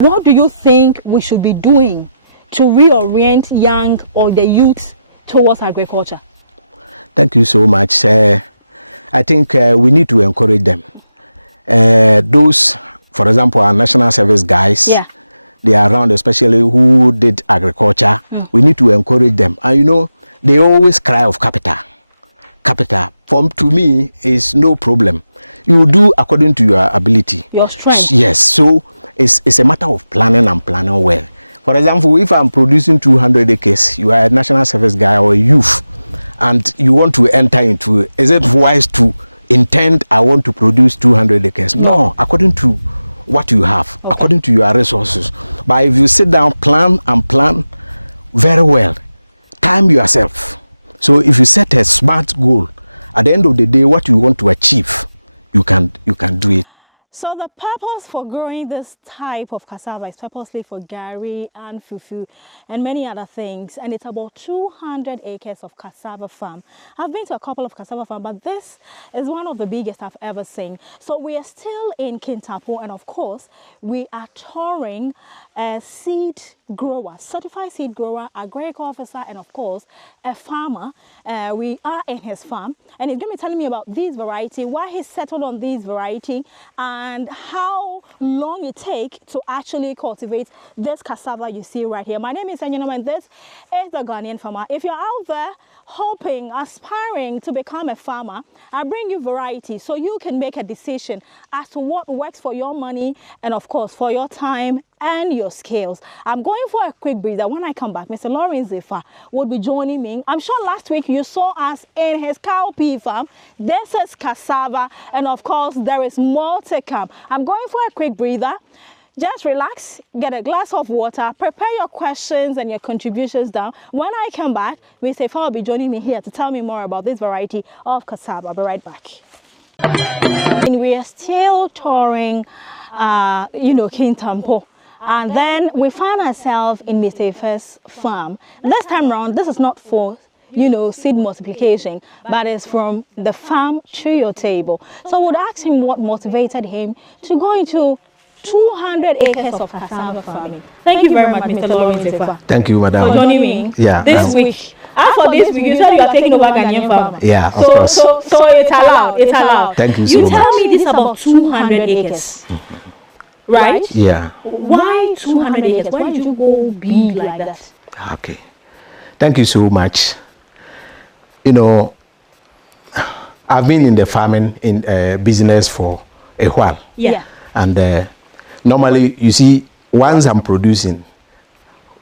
What do you think we should be doing to reorient young or the youth towards agriculture? Thank you so much. I think we need to encourage them. Those, for example, our national service guys, they are around, especially who did agriculture. We need to encourage them. And you know, they always cry of capital. Capital, to me, is no problem. You do according to your ability. Your strength. Yes, so it's a matter of planning and planning well. For example, if I'm producing 200 acres, you are a national service guy or a youth, and you want to enter into, is it wise to intend, I want to produce 200 acres? No, according to what you have, according to your resources. But if you sit down, plan and plan very well, time yourself. So if you set a smart goal, at the end of the day, what you want to achieve, you can do it. So the purpose for growing this type of cassava is purposely for gari and fufu and many other things. And it's about 200 acres of cassava farm. I've been to a couple of cassava farms, but this is one of the biggest I've ever seen. So we are still in Kintampo, and of course, we are touring a seed grower, certified seed grower, agric officer, and of course, a farmer. We are in his farm, and he's going to be telling me about this variety, why he settled on this variety, and how long it takes to actually cultivate this cassava you see right here. My name is Millionaire, and this is the Ghanaian Farmer. If you're out there hoping, aspiring to become a farmer, I bring you variety so you can make a decision as to what works for your money and of course for your time and your skills. I'm going for a quick breather. When I come back, Mr. Lawrence Zefa will be joining me. I'm sure last week you saw us in his cowpea farm. This is cassava, and of course there is more to come. I'm going for a quick breather. Just relax, get a glass of water, prepare your questions and your contributions down. When I come back, Mr. Zefa will be joining me here to tell me more about this variety of cassava. I'll be right back. And we are still touring, Kintampo. And then we found ourselves in Mr. Zefa's farm. This time around, this is not for, seed multiplication, but it's from the farm to your table. So I would ask him what motivated him to go into 200 acres of cassava farming. Thank you very much, Mr. Lawrence Zefa. Thank you, madam. For joining me this week. After this week, you said you are taking over Ghanaian farm. Yeah, of course. So it's allowed. It's allowed. Thank you so much. You tell me this about 200 acres. Right? Yeah. Why 200 acres? Why did you go big like that? Okay. Thank you so much. I've been in the farming business for a while. Yeah. And normally, you see, once I'm producing,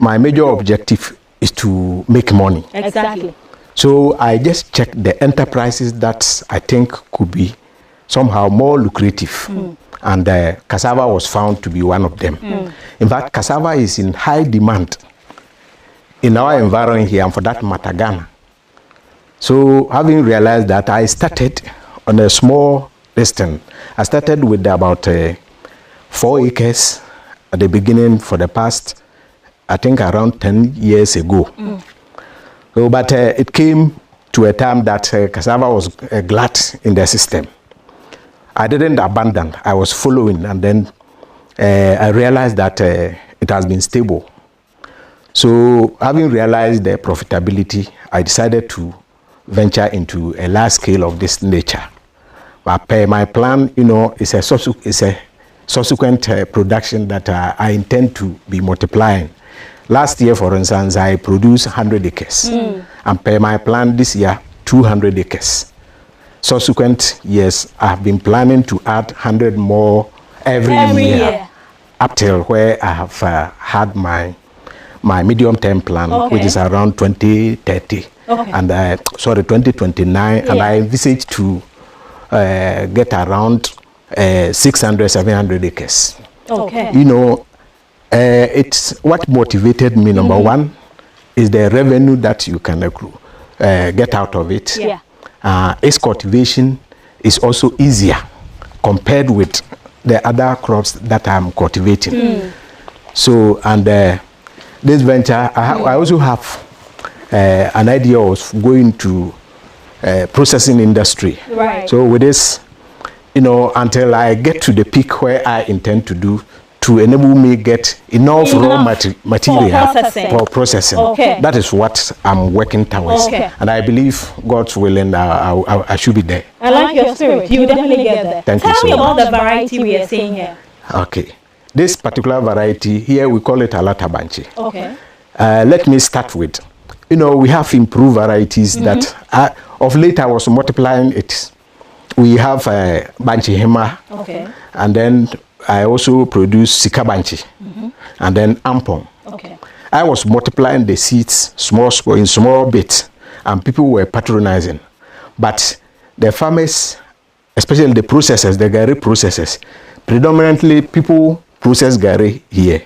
my major objective is to make money. Exactly. So I just check the enterprises that I think could be somehow more lucrative. And cassava was found to be one of them. In fact, cassava is in high demand in our environment here, and for that matter, Ghana. So having realized that, I started on a small distance. I started with about 4 acres at the beginning for the past, I think, around 10 years ago. So, but it came to a time that cassava was glut in the system. I didn't abandon, I was following, and then I realized that it has been stable. So having realized the profitability, I decided to venture into a large scale of this nature. But my plan, is a subsequent production that I intend to be multiplying. Last year, for instance, I produced 100 acres. And per my plan this year, 200 acres. Subsequent years, I have been planning to add 100 more every year. Up till where I have had my medium-term plan, which is around 2030. And 2029. And I envisage to get around 600, 700 acres. It's what motivated me. Number one is the revenue that you can accrue, get out of it. Its cultivation is also easier compared with the other crops that I'm cultivating. So, and this venture, I also have an idea of going to processing industry. Right. So with this, until I get to the peak where I intend to do to enable me get enough raw material for processing. Okay. That is what I'm working towards. Okay. And I believe, God's willing, I should be there. I like your spirit. You definitely get there. Thank Tell you so me about much. the variety we are seeing here. Okay. This particular variety, here we call it Alata Banchi. Okay. Let me start with, we have improved varieties that, of late I was multiplying it. We have Banchi Hema. Okay. And then I also produce Sika Banchi. And then Ampong. Okay. I was multiplying the seeds in small bits, and people were patronizing. But the farmers, especially the processors, the Gary processors, predominantly people process Gary here.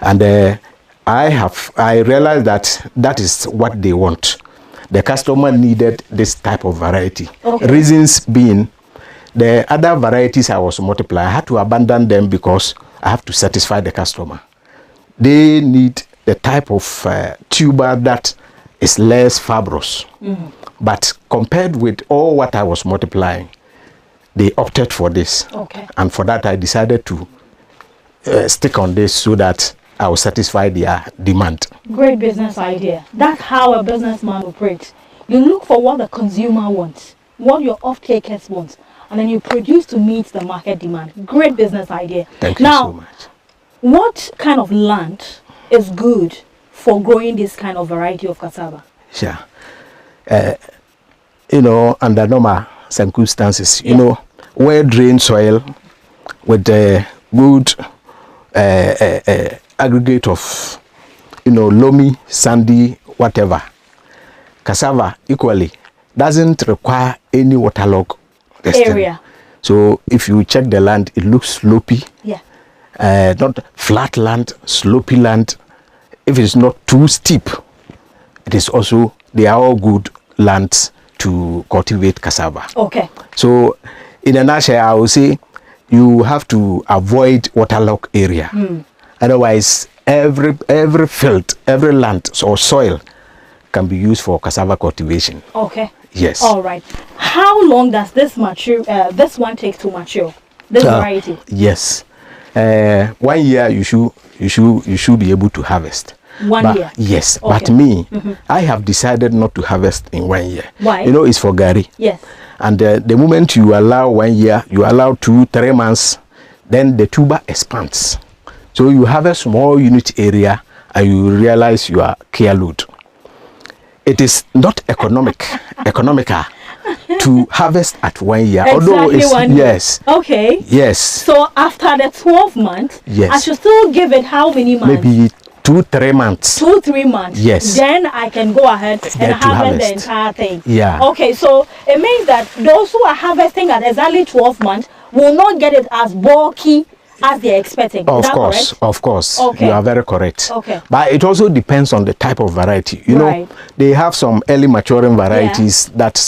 And I realized that is what they want. The customer needed this type of variety. Okay. Reasons being, the other varieties I was multiplying, I had to abandon them because I have to satisfy the customer. They need the type of tuber that is less fibrous. But compared with all what I was multiplying, they opted for this. Okay. And for that, I decided to stick on this so that I will satisfy their demand. Great business idea. That's how a businessman operates. You look for what the consumer wants, what your off-takers want, and then you produce to meet the market demand. Great business idea. Thank you so much. What kind of land is good for growing this kind of variety of cassava? Sure. Under normal circumstances, well-drained soil with good aggregate of, loamy, sandy, whatever. Cassava equally doesn't require any waterlogged area. So if you check the land, it looks slopey. Yeah. Not flat land, slopey land. If it's not too steep, it is also, they are all good lands to cultivate cassava. Okay. So in a nutshell, I would say you have to avoid waterlogged area. Otherwise, every field, every land or soil can be used for cassava cultivation. Okay. Yes. All right. How long does this mature? This one take to mature? This variety. Yes. 1 year you should be able to harvest. 1 year. Yes. Okay. But me, I have decided not to harvest in 1 year. Why? It's for Gary. Yes. And the moment you allow 1 year, you allow 2-3 months, then the tuber expands. So you have a small unit area and you realize you are care load. It is not economical to harvest at 1 year. Exactly. Although it's, 1 year. yes. Okay. Yes. So after the 12 months, yes, I should still give it how many months? Maybe 2-3 months. 2-3 months. Yes. Then I can go ahead and harvest the entire thing. Yeah. Okay, so it means that those who are harvesting at exactly 12 months will not get it as bulky as they're expecting. Of Is that course, correct? of course. Okay. You are very correct. Okay. But it also depends on the type of variety. Right. They have some early maturing varieties that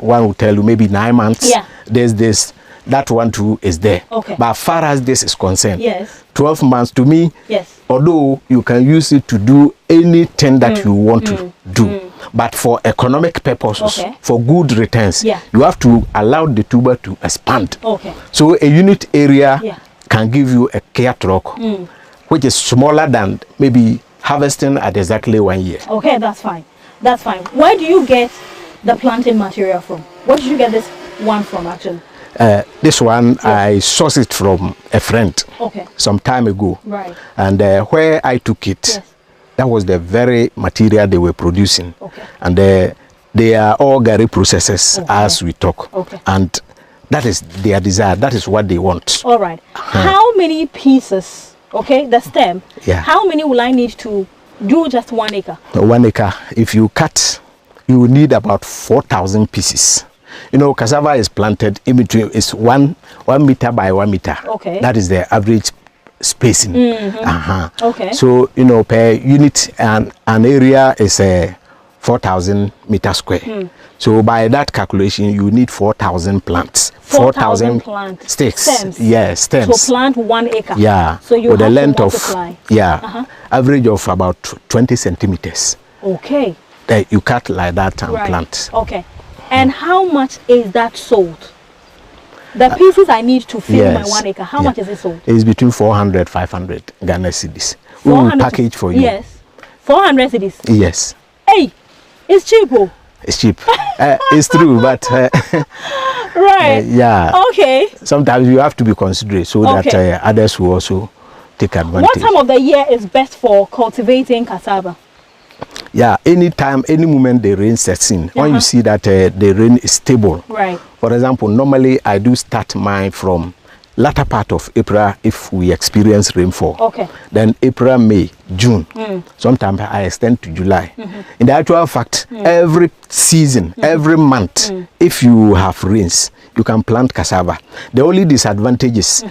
one will tell you maybe 9 months. Yeah. There's this. That one too is there. Okay. But as far as this is concerned, Yes. 12 months to me, Yes. although you can use it to do anything that you want to do, but for economic purposes, Okay. for good returns, Yeah. you have to allow the tuber to expand. Okay. So a unit area Yeah. can give you a care truck, which is smaller than maybe harvesting at exactly 1 year. Okay, that's fine. That's fine. Where do you get the planting material from? Where did you get this one from, actually? This one, I sourced it from a friend some time ago. Right. And where I took it, that was the very material they were producing. Okay. And they are all Gary processes as we talk. Okay. And that is their desire. That is what they want. All right. How many pieces, the stem, how many will I need to do just 1 acre? 1 acre. If you cut, you will need about 4,000 pieces. Cassava is planted in between, it's one meter by 1 meter. Okay. That is the average spacing. Okay. So, per unit, an area is 4,000 meters square. So by that calculation, you need 4,000 plants. 4,000 plants. Sticks. Stems. Yes, stems. So plant 1 acre. Yeah. So you with have a length to multiply. of, average of about 20 centimeters. Okay. You cut like that and plant. Okay. And how much is that sold? The pieces I need to fill my Yes. 1 acre, how much is it sold? It's between 400, 500 Ghana cedis. We will package for you. Yes. 400 cedis. Yes. Hey, it's cheap. Oh. It's cheap. It's true, but right. yeah. Okay. Sometimes you have to be considerate so that others will also take advantage. What time of the year is best for cultivating cassava? Yeah, anytime, any moment the rain sets in. When you see that the rain is stable. Right. For example, normally I do start mine from latter part of April if we experience rainfall. Okay. Then April, May, June. Sometimes I extend to July. In the actual fact, every season, every month, if you have rains, you can plant cassava. The only disadvantage is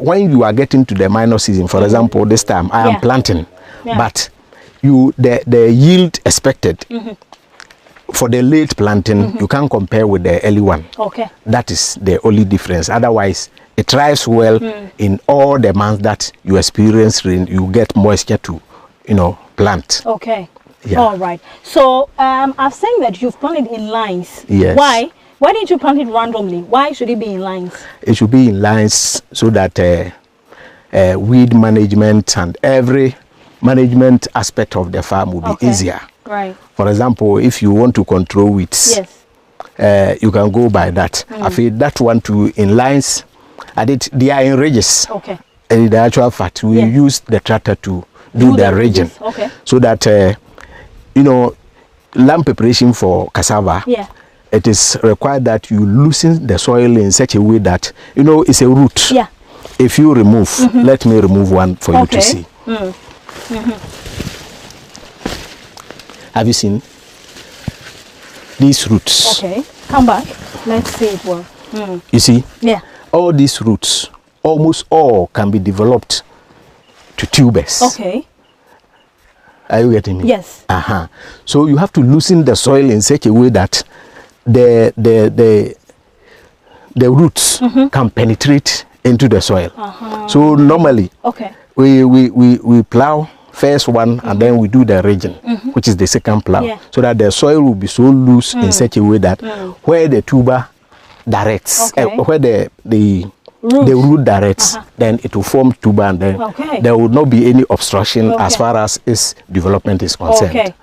when you are getting to the minor season, for example, this time I am planting, but the yield expected for the late planting, you can't compare with the early one. Okay. That is the only difference. Otherwise, it thrives well in all the months that you experience rain. You get moisture to, plant. Okay. Yeah. All right. So I've seen that you've planted in lines. Yes. Why? Why didn't you plant it randomly? Why should it be in lines? It should be in lines so that weed management and every management aspect of the farm will be easier. Right. For example, if you want to control weeds, yes, you can go by that. I feel that one too in lines. They are in ridges. Okay. And in the actual fact, we use the tractor to do the ridging. Okay. So that land preparation for cassava. Yeah. It is required that you loosen the soil in such a way that it's a root. Yeah. If you remove, let me remove one for you to see. Have you seen these roots? Okay, come back. Let's see it well. You see? Yeah. All these roots, almost all can be developed to tubers. Okay. Are you getting me? Yes. So you have to loosen the soil in such a way that the roots can penetrate into the soil. So normally, we plow first one and then we do the ridging, which is the second plow, so that the soil will be so loose in such a way that where the tuber directs, where the root directs, then it will form tuber and then there will not be any obstruction as far as its development is concerned.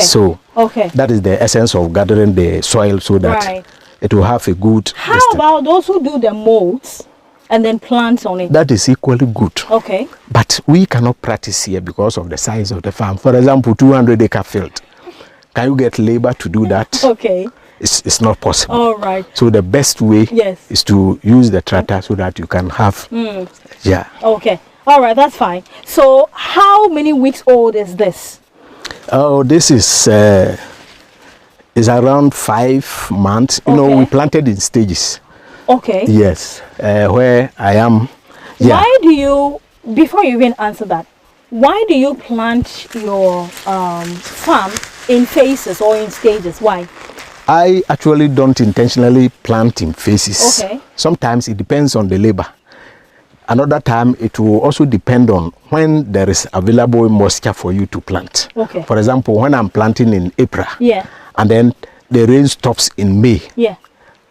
So that is the essence of gathering the soil so that it will have a good How about those who do the molds and then plant on it? That is equally good. Okay. But we cannot practice here because of the size of the farm. For example, 200-acre field. Can you get labor to do that? Okay. It's not possible. All right. So the best way is to use the tractor so that you can have. Yeah. Okay. All right. That's fine. So how many weeks old is this? Oh, this is around 5 months. You know, we planted in stages. Okay. Yes. Where I am. Yeah. Why do you, before you even answer that, why do you plant your farm in phases or in stages? Why? I actually don't intentionally plant in phases. Okay. Sometimes it depends on the labor. Another time it will also depend on when there is available moisture for you to plant. Okay. For example, when I'm planting in April, and then the rain stops in May. Yeah.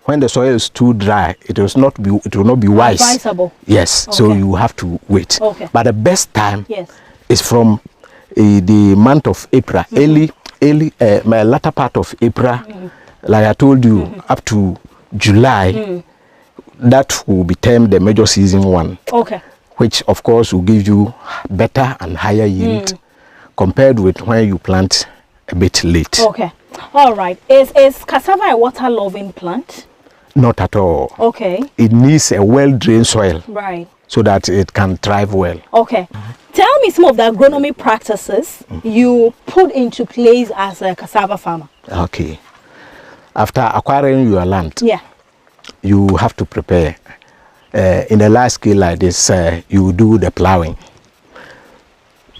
When the soil is too dry, it will not be wise. Advisable. Yes. So you have to wait. Okay. But the best time is from the month of April, my latter part of April, like I told you, up to July. That will be termed the major season one. Okay. Which of course will give you better and higher yield compared with when you plant a bit late. Okay. All right. Is cassava a water loving plant? Not at all. Okay. It needs a well-drained soil. Right. So that it can thrive well. Okay. Tell me some of the agronomy practices you put into place as a cassava farmer. Okay. After acquiring your land, you have to prepare. In a large scale like this, you do the plowing.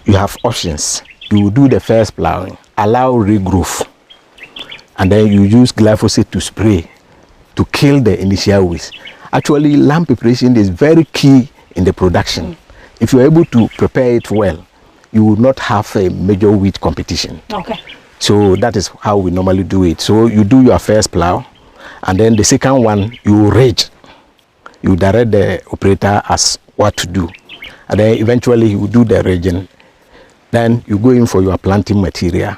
You have options. You do the first plowing, allow regrowth, and then you use glyphosate to spray to kill the initial weeds. Actually, land preparation is very key in the production. If you're able to prepare it well, you will not have a major weed competition. Okay. So that is how we normally do it. So you do your first plow, and then the second one you ridge. you direct the operator as what to do. And then eventually he will do the region. Then you go in for your planting material.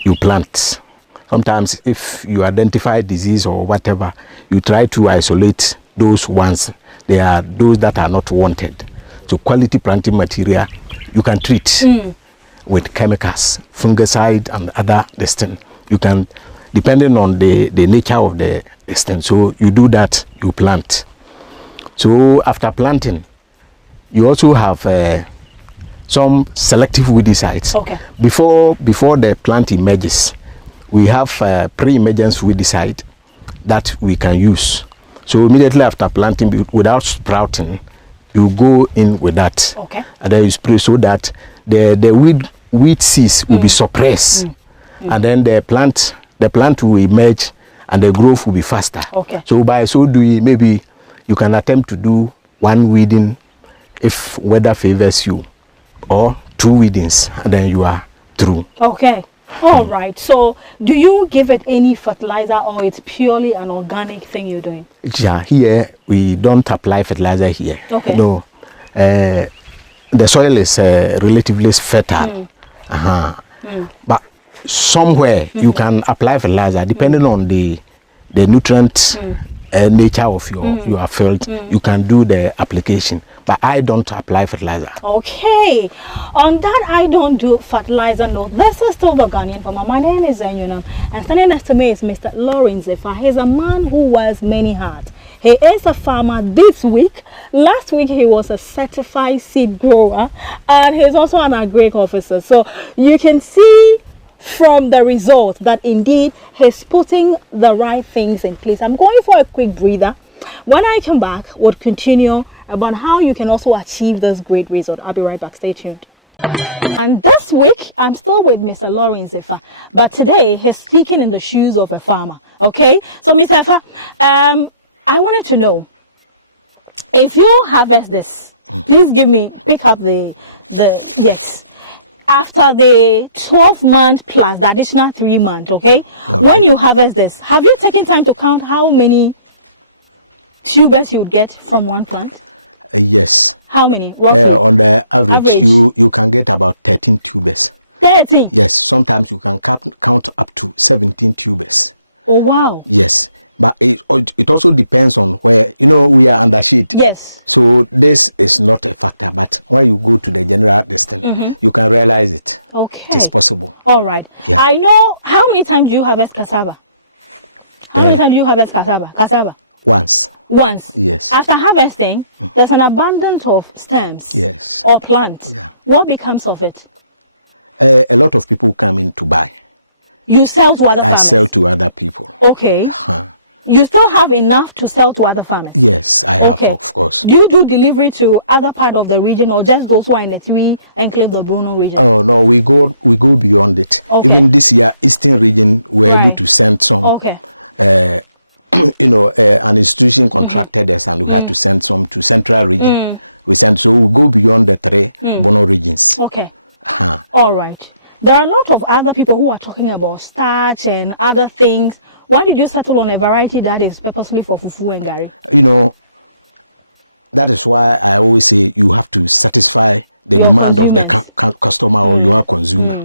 You plant. Sometimes if you identify disease or whatever, you try to isolate those ones. They are those that are not wanted. So quality planting material, you can treat with chemicals, fungicide and other things. You can, depending on the nature of the thing. So you do that, you plant. So after planting, you also have some selective weedicides. Okay. Before the plant emerges, we have pre-emergence weedicide that we can use. So immediately after planting, without sprouting, you go in with that. Okay. And then you spray so that the weed seeds will be suppressed. And then the plant will emerge and the growth will be faster. Okay. So by so doing, maybe you can attempt to do one weeding if weather favors you, or 2 weedings, and then you are through. Okay. All right. So do you give it any fertilizer, or it's purely an organic thing you're doing? Yeah, here we don't apply fertilizer here. Okay. No. The soil is relatively fertile. But somewhere you can apply fertilizer depending on the nutrient nature of your field. You can do the application, but I don't apply fertilizer. Okay. On that I don't do fertilizer note, this is still the Ghanaian farmer. My name is Zenyunam, and standing next to me is Mr. Lawrence Zefa. He's a man who wears many hats. He is a farmer this week. Last week he was a certified seed grower, and he's also an agric officer. So you can see from the result that indeed he's putting the right things in place. I'm going for a quick breather. When I come back, we'll continue about how you can also achieve this great result. I'll be right back. Stay tuned. And this week I'm still with Mr. Lawrence Zefa, but today he's speaking in the shoes of a farmer. Okay, so Mr. Zefa, I wanted to know, if you harvest this, please pick up the yes, after the 12 month plus the additional 3 months, okay? When you harvest this, have you taken time to count how many tubers you would get from one plant? Yes. How many, roughly? On the average. You can get about 13 tubers. 13? Yes, sometimes you can count up to 17 tubers. Oh, wow. Yes. But it also depends on where, we are under shade. Yes. So this is not a factor, but when you go to the general distance, you can realize it. Okay. It is possible. All right. Yeah. I know, how many times do you harvest cassava? How many times do you harvest cassava? Cassava? Once. Once? Yes. After harvesting, there's an abundance of stems. Yes. Or plants. Yeah. What becomes of it? A lot of people come in to buy. You sell to other farmers? I sell to other people. Okay. You still have enough to sell to other farmers? Yes, I have, of course. Do you do delivery to other part of the region, or just those who are in the 3 enclave the Bruno region? Oh no, we go beyond it. Okay. Even this year, Eastern region, we're able to send some. Okay. An institution contracted us, and we had to send some to Central region. We send, so we go beyond the 3 Bono regions. Okay. All right. There are a lot of other people who are talking about starch and other things. Why did you settle on a variety that is purposely for fufu and gari? That is why I always say you have to satisfy the demand of the customer or your consumer.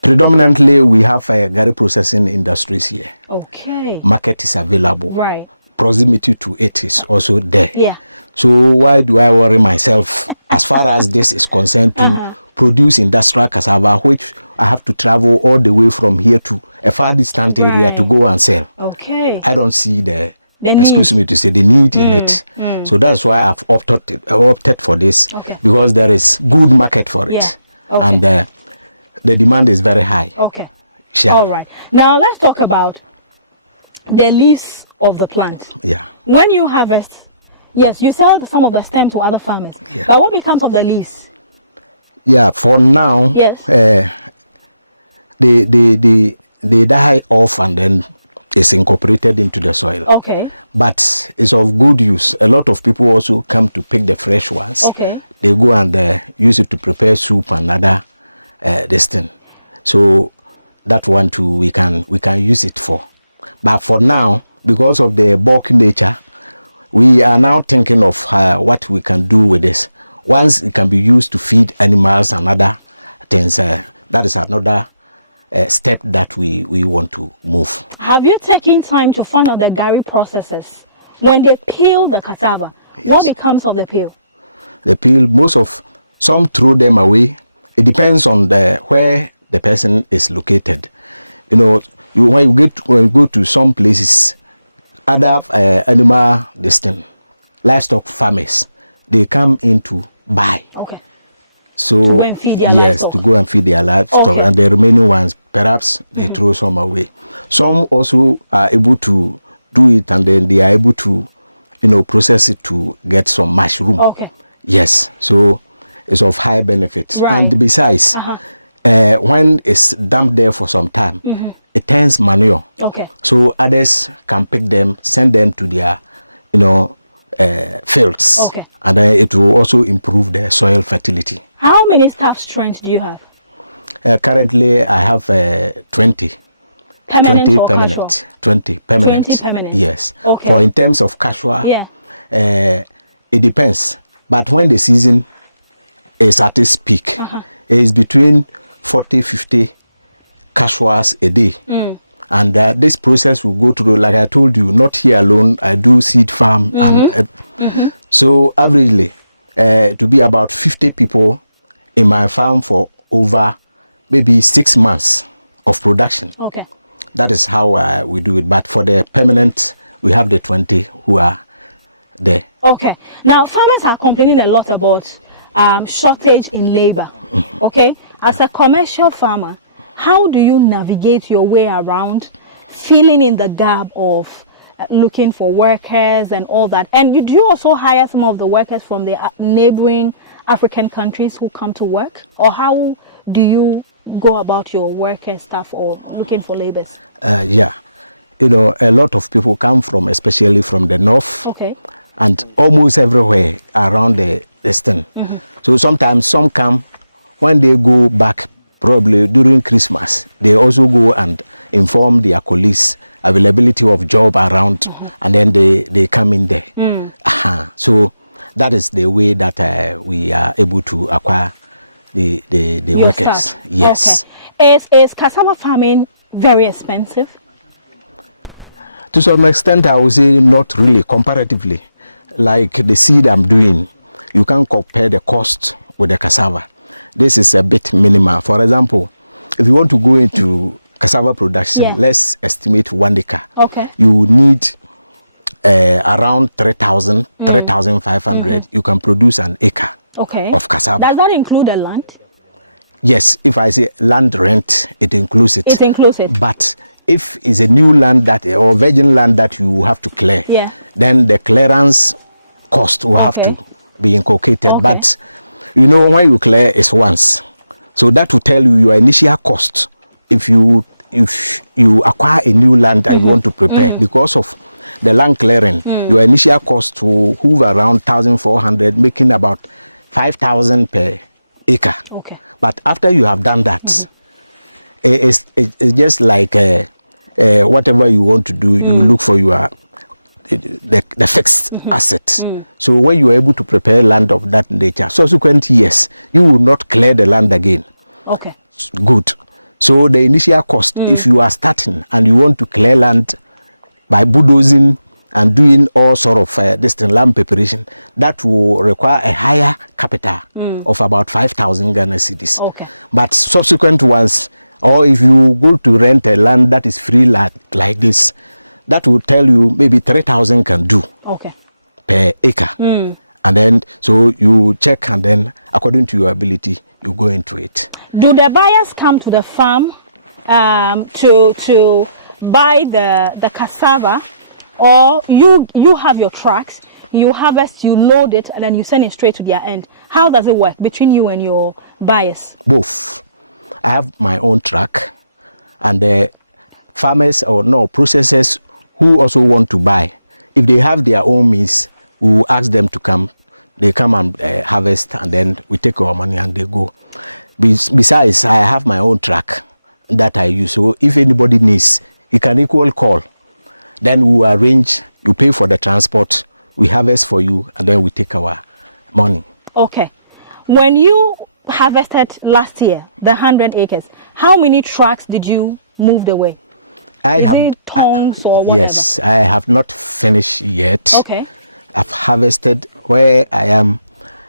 Predominantly, we have gari processing industries here. Okay. Market is available. Right. Proximity to it is also there. Yeah. So why do I worry myself as far as this is concerned to produce industrial cassava, which I have to travel all the way from here to a far distant area to go and sell? Okay. I don't see the excuse me to say, the need in it. So that's why I've opted for this, because there is good market for it. And the demand is very high. Okay. Sure. All right. Now let's talk about the leaves of the plant. Yeah. When you harvest, yes, you sell some of the stems to other farmers. Yeah. But what becomes of the leaves? Yeah, for now, yes. They die off and then it's incorporated into the soil. Okay. But it's of good use. A lot of people also come to pick the fresh ones. Okay. They go and use it to prepare soup and other this thing. So that one too we can use it for. But for now, because of the bulk nature, we are now thinking of what we can do with this. Once it can be used to feed animals and other things, that is another step that we want to move. Have you taken time to find out the gari processes? When they peel the cassava, Yes. what becomes of the peel? The peel, some throw them away. It depends on where the person is located. You know, when you go to some places, other animal livestock farmers, they come in to buy. Okay. So to go and feed their livestock. to go and feed their livestock, Okay. and the remaining ones perhaps they throw some away. Some also are able to do it, and then they are able to, process it to get some mushroom. Okay. Yes, so it's of high benefit. Right. And besides, when it's dumped there for some time, it turns manure. Okay. So others can pick them, send them to their, fields. Okay. And then it will also improve their soil fertility. How many staff strength do you have? Currently, I have 20. Permanent 20 or permanent. casual? 20 permanent. 20 permanent. Yes. Okay. For in terms of casual, Yeah. it depends. But when the season is at its peak, it is between 40, 50 casuals a day. And this process will go through, like I told you, not here alone. I do seed farm, and so averagely, to be about 50 people in my farm for over maybe 6 months of production. Okay. That is how we do it. But for the permanent, we have the 20 who are there. Okay. Now, farmers are complaining a lot about shortage in labor. Okay. As a commercial farmer, how do you navigate your way around filling in the gap of looking for workers and all that? And do you also hire some of the workers from the neighboring African countries who come to work? Or how do you go about your work and stuff or looking for laborers? Yeah. A lot of people come from, especially from the north. Okay. And almost everywhere around the eastern. So sometimes some come, when they go back, probably during Christmas, they also go and inform their colleagues availability of job around, and then they come in there. So that is the way that we are able to acquire the workers. Staff. Yes. Okay. Is cassava farming very expensive? To some extent, I would say not really comparatively. Like the seed I'm doing, you can't compare the cost with the cassava. This is a bit minimal. For example, if you want to go into cassava production, let's estimate 1 acre. Okay. You need around 3,000, 3,500. You can produce an acre of cassava. Does that include the land? Yes, if I say land rent, it includes it. It includes it. But if it's a new land or virgin land that you have to clear, then the clearance cost will have to be inculcated. But when you clear is once, so that will tell you your initial cost if you acquire a new land and you want to prepare. Because of the land clearing, your initial cost will hover around 1,400, making about 5,000 per acre. But after you have done that, it's just like whatever you want to do, you look for the fixed asset. So when you are able to prepare land of that nature, subsequent years, you will not clear the land again. Okay. Good. So the initial cost, if you are starting and you want to clear land by bulldozing and doing all sort of distant land preparation, that will require a higher capital of about 5,000 Ghana cedis. Okay. But subsequent ones, or if you go to rent a land that is free land like this, that will tell you maybe 3,000 can do per acre. And then, so you check, and then according to your ability, you go into it. Do the buyers come to the farm to buy the cassava, or you have your trucks, you harvest, you load it, and then you send it straight to their end? How does it work between you and your buyers? Both. I have my own truck, and the farmers processors who also want to buy, if they have their own means, we will ask them to come. They come and harvest, and then we take our money and they go. Besides, I have my own truck that I use. So if anybody needs, he can equal call. Then we will arrange, you pay for the transport, we harvest for you, and then we take our money. Okay. When you harvested last year, the 100 acres, how many trucks did you move away? Is it tons or whatever? Yes, I have not finished yet. Okay. I've harvested where I am.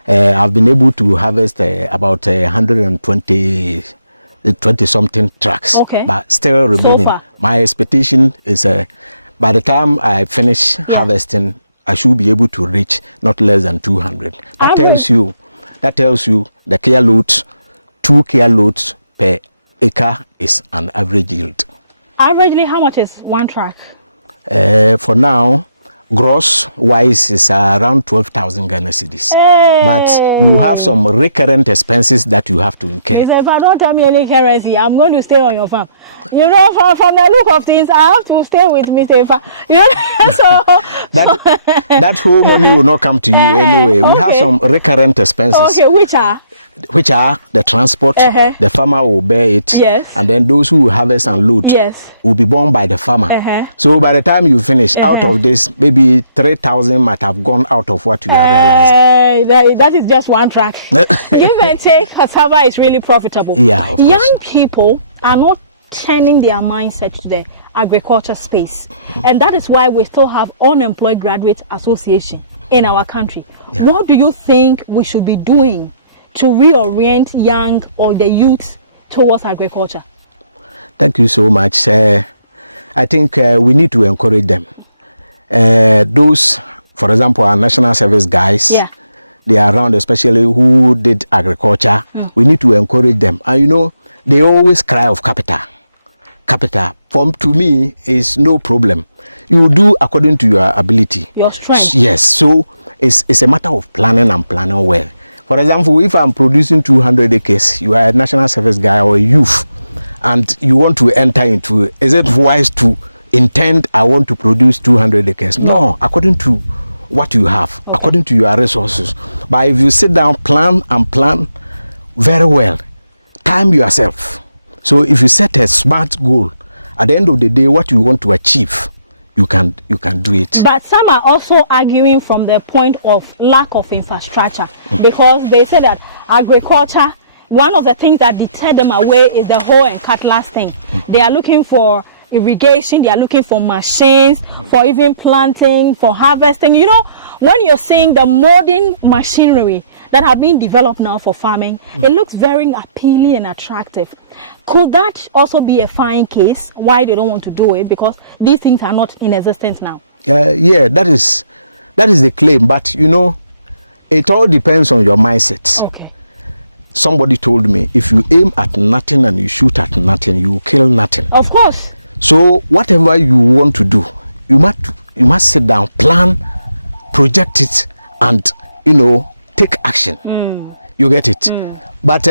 I've been able to harvest about 120 something trucks. Okay. But still remaining. So far. My expectation is by the time I finish harvesting, I should be able to reach not less than 200. That tells you the care loads, 2 care loads per acre is an average yield. Averagely, how much is one truck? For now, gross wise is around 12,000 Ghana cedis. Hey. But you have some recurrent expenses that you have to incur. If I don't tell me any currency, I'm going to stay on your farm. You know, from the look of things, I have to stay with Mr. Fa. So that whole money will not come to you anyway. We have some recurrent expenses. Okay, which are the transport. The farmer will bear it. Yes. And then those who harvest and load will be borne by the farmer. So by the time you finish, out of this, maybe 3,000 might have gone out of what you are realizing. That is just one track. Give and take, cassava is really profitable. Yeah, of course. Young people are not turning their mindset to the agriculture space, and that is why we still have unemployed graduate association in our country. What do you think we should be doing to reorient young or the youth towards agriculture? Thank you so much. I think we need to encourage them. Those, for example, our national service guys, they are around, especially who did agriculture. We need to encourage them. And you know, they always cry of capital. To me is no problem. You do according to your ability, your strength. Yes. So it's a matter of planning and planning well. For example, if I'm producing 200 acres, you are a national service guy or a youth, and you want to enter into, is it wise to intend I want to produce 200 acres? No, according to what you have, according to your resources. But if you sit down, plan very well, time yourself. So if you set a smart goal, at the end of the day, what you want to achieve, you can do it. But some are also arguing from the point of lack of infrastructure, because they say that agriculture, one of the things that deter them away is the hoe and cutlass thing. They are looking for irrigation, they are looking for machines, for even planting, for harvesting. You know, when you're seeing the modern machinery that have been developed now for farming, it looks very appealing and attractive. Could that also be a fine case why they don't want to do it, because these things are not in existence now? Yeah, that is the claim, but you know, it all depends on your mindset. Okay. Somebody told me, if you aim at nothing and you shoot at nothing, you kill nothing. Of course. So whatever you want to do, you must sit down, plan, project it, and you know, take action. You get it. But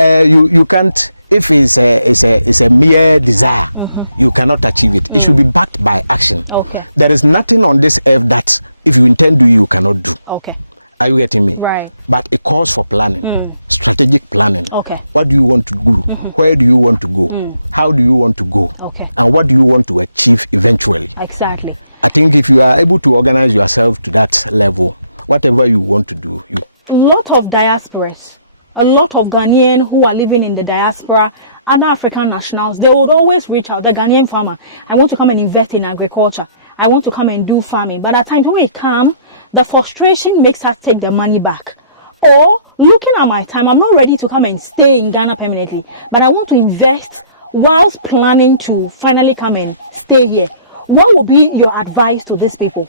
you can't. If it's a mere desire, you cannot achieve it. It should be backed by action. Okay. There is nothing on this earth that if you intend to, you cannot do. Okay. Are you getting me? Right. But it calls for planning, strategic planning. Okay. What do you want to do? Where do you want to go? How do you want to go? Okay. And what do you want to achieve eventually? Exactly. I think if you are able to organize yourself to that level, whatever you want to do, you. A lot of diasporas, a lot of Ghanaians who are living in the diaspora and African nationals, they would always reach out, the Ghanaian farmer, I want to come and invest in agriculture. I want to come and do farming. But at times when we come, the frustration makes us take the money back. Or, looking at my time, I'm not ready to come and stay in Ghana permanently, but I want to invest whilst planning to finally come and stay here. What would be your advice to these people?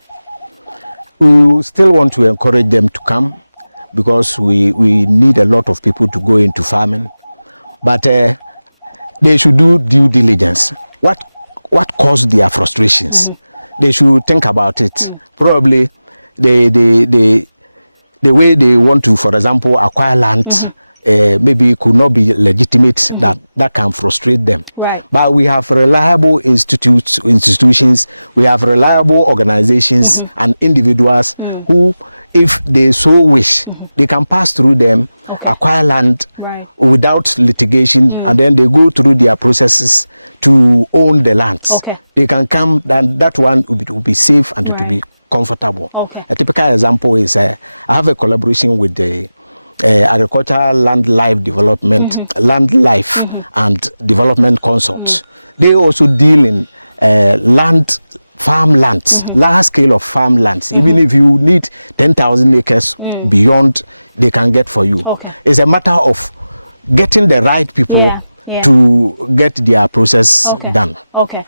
We still want to encourage them to come, because we need a lot of people to go into farming. But they should do due diligence. What caused their frustrations? They should think about it. Probably the way they want to, for example, acquire land, maybe could not be legitimate, that can frustrate them. Right. But we have reliable institutions, we have reliable organizations and individuals who, if they so wish, they can pass through them, acquire land without litigation, and then they go through their processes to own the lands. They can come, then that one will be safe and it will be comfortable. Okay. A typical example is I have a collaboration with the Agricultural Land Life Development, Land Life and Development Consorts. They also deal in farmlands, large scale of farmlands. Even if you need 10,000 acres beyond, they can get for you. Okay. It's a matter of getting the right people to get their process done. Okay.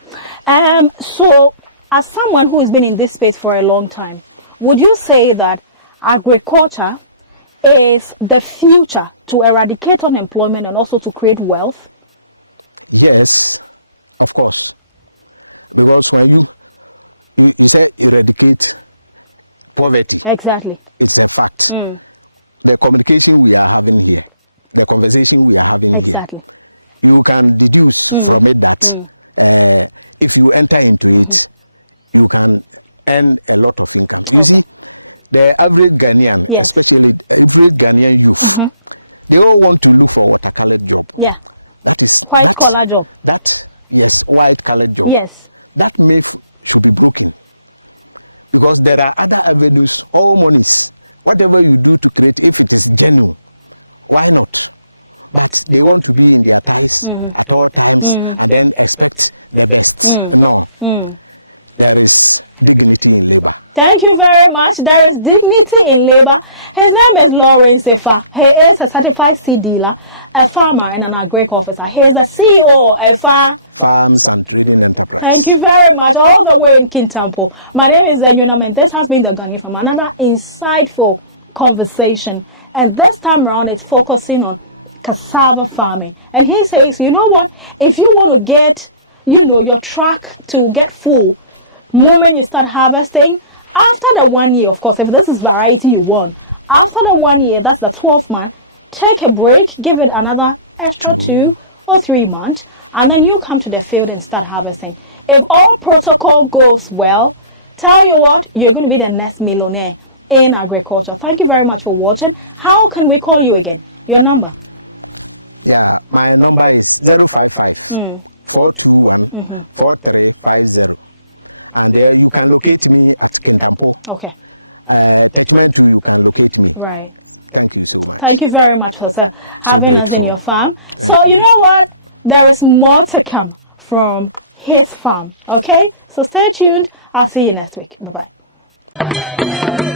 So, as someone who has been in this space for a long time, would you say that agriculture is the future to eradicate unemployment and also to create wealth? Yes, of course. Because when you say eradicate poverty, exactly, it's a fact. The communication we are having here, the conversation we are having here, you can deduce from it that if you enter into it, you can earn a lot of income. You see, the average Ghanaian, especially average Ghanaian youth, they all want to look for water-colored job. Yeah. That is white-collar job. Yes, white-colored job. Yes. That myth should be broken, because there are other avenues, all monies, whatever you do to create, if it is genuine, why not? But they want to be in their ties at all times and then expect the best. No. There is dignity in labor. Thank you very much. There is dignity in labor. His name is Lawrence Efa. He is a certified seed dealer, a farmer, and an agric officer. He is the CEO of Farms and Trading Enterprise. Thank you very much. All the way in Kintampo. My name is Millionaire, and this has been the Gangi from another insightful conversation. And this time around, it's focusing on cassava farming. And he says, you know what? If you want to get, your truck to get full, moment you start harvesting, after the 1 year, of course, if this is variety you want, after the 1 year, that's the 12th month, take a break, give it another extra 2 or 3 months, and then you come to the field and start harvesting. If all protocol goes well, tell you what, you're going to be the next millionaire in agriculture. Thank you very much for watching. How can we call you again? Your number? Yeah, my number is 055 421 4350. And you can locate me at Kintampo. Okay. Attachment 2, you can locate me. Right. Thank you so much. Thank you very much for having us in your farm. Thank you know what? There is more to come from his farm. Okay? So stay tuned. I'll see you next week. Bye-bye.